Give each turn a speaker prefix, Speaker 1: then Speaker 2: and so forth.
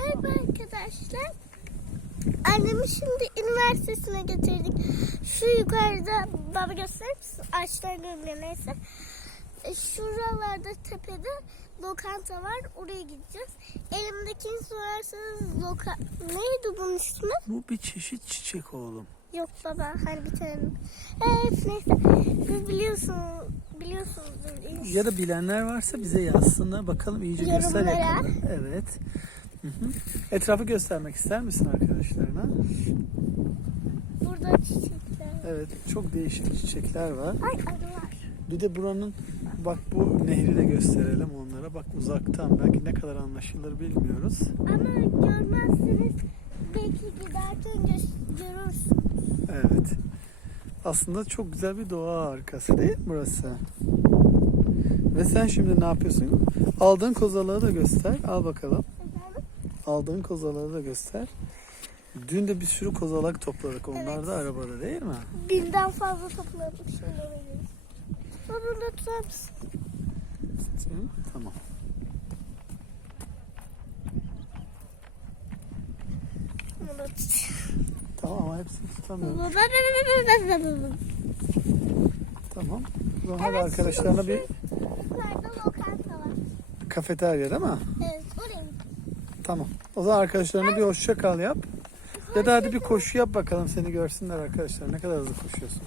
Speaker 1: Merhaba arkadaşlar. Annemi şimdi üniversitesine getirdik. Şu yukarıda baba gösterir misin? Ağaçlar görünüyor neyse. E, Şuralarda tepede lokanta var. Oraya gideceğiz. Elimdekini sorarsanız loka... Neydi bunun ismi?
Speaker 2: Bu bir çeşit çiçek oğlum.
Speaker 1: Yok baba hani bir tane. Evet neyse. Siz biliyorsunuz, biliyorsunuzdur. inşallah.
Speaker 2: Ya da bilenler varsa bize yazsınlar. Bakalım iyice göster
Speaker 1: Yorumlara.
Speaker 2: yakından. Evet. Hı hı. Etrafı göstermek ister misin arkadaşlarına?
Speaker 1: Burada çiçekler.
Speaker 2: Evet. Çok değişik çiçekler var.
Speaker 1: Ay arılar.
Speaker 2: Bir de buranın bak bu nehri de gösterelim onlara. Bak uzaktan belki ne kadar anlaşılır bilmiyoruz.
Speaker 1: Ama görmezseniz belki giderken gö- görürsün.
Speaker 2: Evet. Aslında çok güzel bir doğa harikası değil mi burası? Ve sen şimdi ne yapıyorsun? Aldığın kozaları da göster. Al bakalım. Aldığın kozaları da göster. Dün de bir sürü kozalak topladık. Onlar
Speaker 1: Evet.
Speaker 2: da arabada değil mi?
Speaker 1: Binden fazla topladık şöyle da tutar mısın?
Speaker 2: Tamam.
Speaker 1: Bunu.
Speaker 2: Tamam ama hepsini tutamıyorum. Tamam. O zaman
Speaker 1: Evet,
Speaker 2: arkadaşlarına bir
Speaker 1: Yukarıda lokanta var.
Speaker 2: kafeterya değil mi?
Speaker 1: Evet?
Speaker 2: Tamam. O zaman arkadaşlarına bir hoşça kal yap. Ya da hadi bir koşu yap bakalım seni görsünler arkadaşlar. Ne kadar hızlı koşuyorsun.